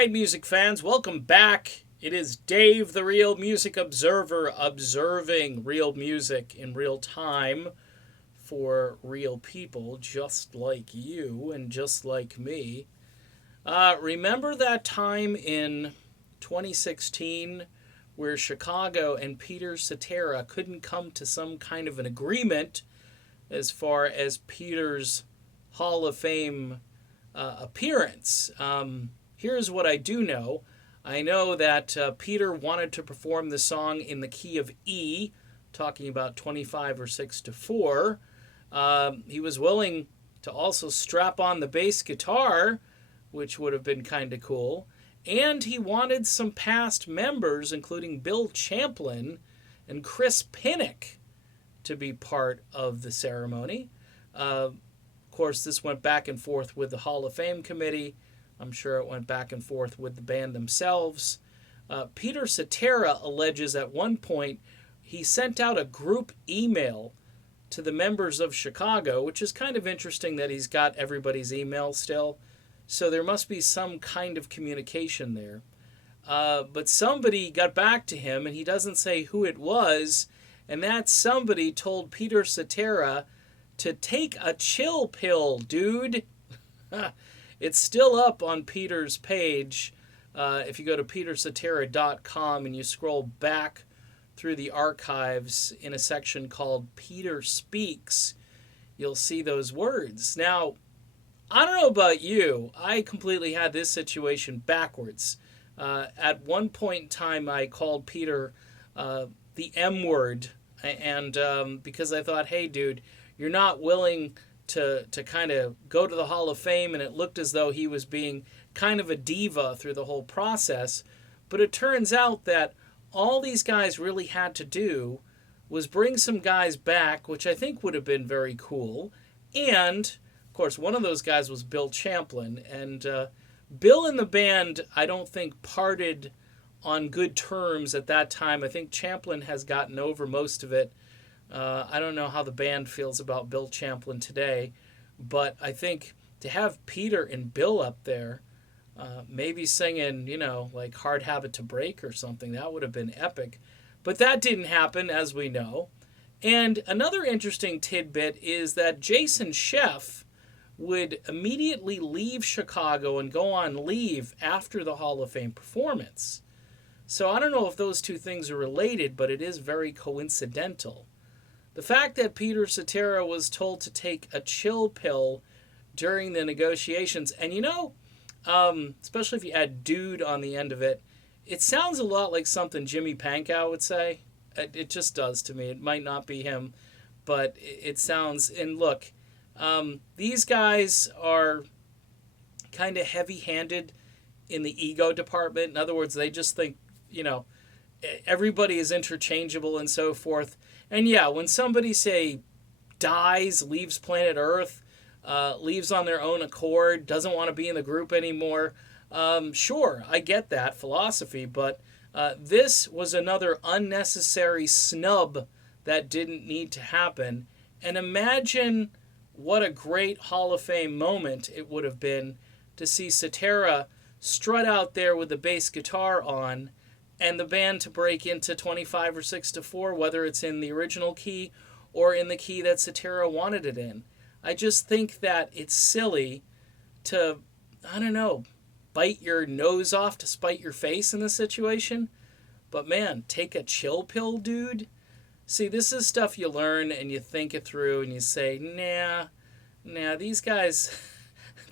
right, music fans, welcome back. It is Dave, the Real Music Observer, observing real music in real time for real people just like you and just like me. Remember that time in 2016 where Chicago and Peter Cetera couldn't come to some kind of an agreement as far as Peter's Hall of Fame appearance? Here's what I do know. I know that Peter wanted to perform the song in the key of E, talking about 25 or 6 to 4. He was willing to also strap on the bass guitar, which would have been kind of cool. And he wanted some past members, including Bill Champlin and Chris Pinnock, to be part of the ceremony. Of course, this went back and forth with the Hall of Fame committee. I'm sure it went back and forth with the band themselves. Peter Cetera alleges at one point he sent out a group email to the members of Chicago, which is kind of interesting that he's got everybody's email still. So there must be some kind of communication there. But somebody got back to him, and he doesn't say who it was, and that somebody told Peter Cetera to take a chill pill, dude. It's still up on Peter's page. If you go to petercetera.com and you scroll back through the archives in a section called Peter Speaks, you'll see those words. Now, I don't know about you. I completely had this situation backwards. At one point in time, I called Peter the M word, and because I thought, hey, dude, you're not willing to kind of go to the Hall of Fame, and it looked as though he was being kind of a diva through the whole process. But it turns out that all these guys really had to do was bring some guys back, which I think would have been very cool. And, of course, one of those guys was Bill Champlin. And Bill and the band, I don't think, parted on good terms at that time. I think Champlin has gotten over most of it. I don't know how the band feels about Bill Champlin today, but I think to have Peter and Bill up there, maybe singing, like Hard Habit to Break or something, that would have been epic. But that didn't happen, as we know. And another interesting tidbit is that Jason Scheff would immediately leave Chicago and go on leave after the Hall of Fame performance. So I don't know if those two things are related, but it is very coincidental. The fact that Peter Cetera was told to take a chill pill during the negotiations, and especially if you add dude on the end of it, it sounds a lot like something Jimmy Pankow would say. It just does to me. It might not be him, but it sounds, and look, these guys are kind of heavy-handed in the ego department. In other words, they just think, everybody is interchangeable and so forth. And yeah, when somebody, say, dies, leaves planet Earth, leaves on their own accord, doesn't want to be in the group anymore, sure, I get that philosophy, but this was another unnecessary snub that didn't need to happen. And imagine what a great Hall of Fame moment it would have been to see Cetera strut out there with the bass guitar on, and the band to break into 25 or 6 to 4, whether it's in the original key or in the key that Cetera wanted it in. I just think that it's silly to, bite your nose off to spite your face in this situation. But man, take a chill pill, dude. See, this is stuff you learn and you think it through and you say, nah, these guys,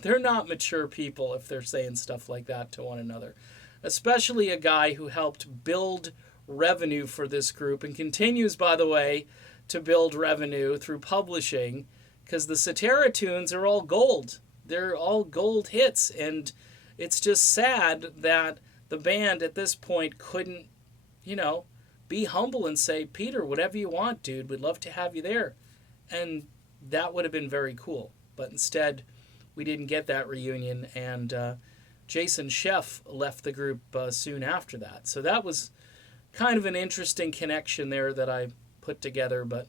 they're not mature people if they're saying stuff like that to one another. Especially a guy who helped build revenue for this group and continues, by the way, to build revenue through publishing, because the Cetera tunes are all gold. They're all gold hits, and it's just sad that the band at this point couldn't, be humble and say, Peter, whatever you want, dude, we'd love to have you there. And that would have been very cool. But instead, we didn't get that reunion, and Jason Scheff left the group soon after that. So that was kind of an interesting connection there that I put together, but,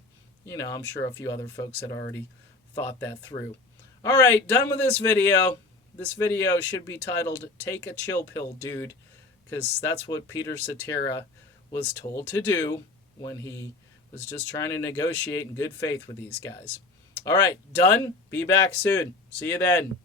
I'm sure a few other folks had already thought that through. All right, done with this video. this video should be titled "Take a Chill Pill, Dude," because that's what Peter Cetera was told to do when he was just trying to negotiate in good faith with these guys. All right, done. Be back soon. See you then.